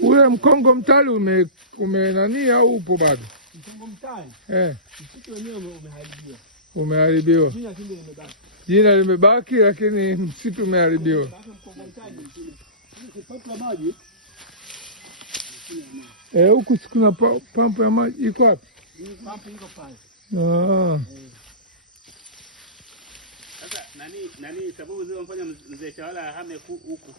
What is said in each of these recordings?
Ule mkongo mtali ume nani au upo bado? Mkongo mtali? Msitu wenyewe umeharibiwa. Umeharibiwa. Jina ndio limebaki. Jina limebaki lakini msitu umeharibiwa. Mkongo mtali ni pampu ya maji. Huku kuna pampu ya maji iko wapi? Pampu iko pale. Sasa nani sababu zile mfanya mzee Chawala ahame huku?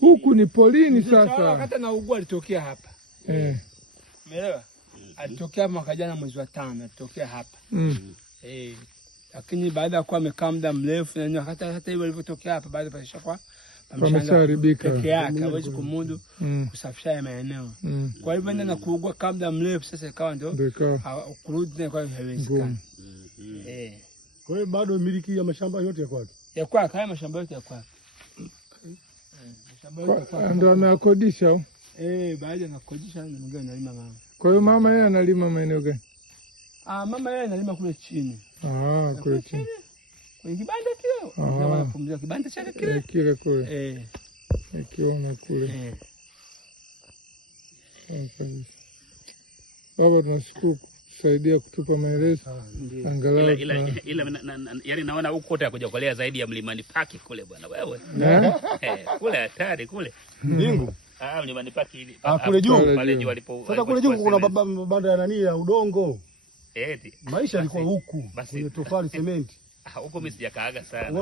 Huku ni polini sasa. Chawala wakati anaugua alitokea hapa. Umeelewa? Alitokea mwaka jana mwezi wa 5 alitokea hapa. Lakini baada ya kuwa amekaa muda mrefu na hata hivyo alivyotokea hapa baada pasha kwa pameshaharibika. Peke yake hawezi kumudu kusafisha maeneo. Kwa hivyo ndio na kuugua kama muda mrefu sasa ikawa ndio kurudi tena kwa haiwezekani. Kwa hiyo bado miliki ya mashamba yote ya kwake. Ya kwake, haya mashamba yote ya kwake. Ndio anakodisha au? Baada ya kukodisha na mwingine analima mama. Kwa hiyo mama yeye analima maeneo gani? Mama yeye analima kule chini. Kule chini. Kwenye kibanda kile. Anapumzika kibanda chake kile. Kile kule. Ikiona kule. Baba tunashukuru kusaidia kutupa maelezo. Angalau ila yani naona huko kote kujokolea zaidi ya Mlimani Park kule bwana wewe. Kule hatari kule. Mbingu. Mlimani Park ile. Kule juu pale juu walipo. Sasa kule juu kuna mabanda ya nani ya udongo. Eti. Maisha yalikuwa huku kwenye tofali sementi. Huko mimi sijakaaga sana.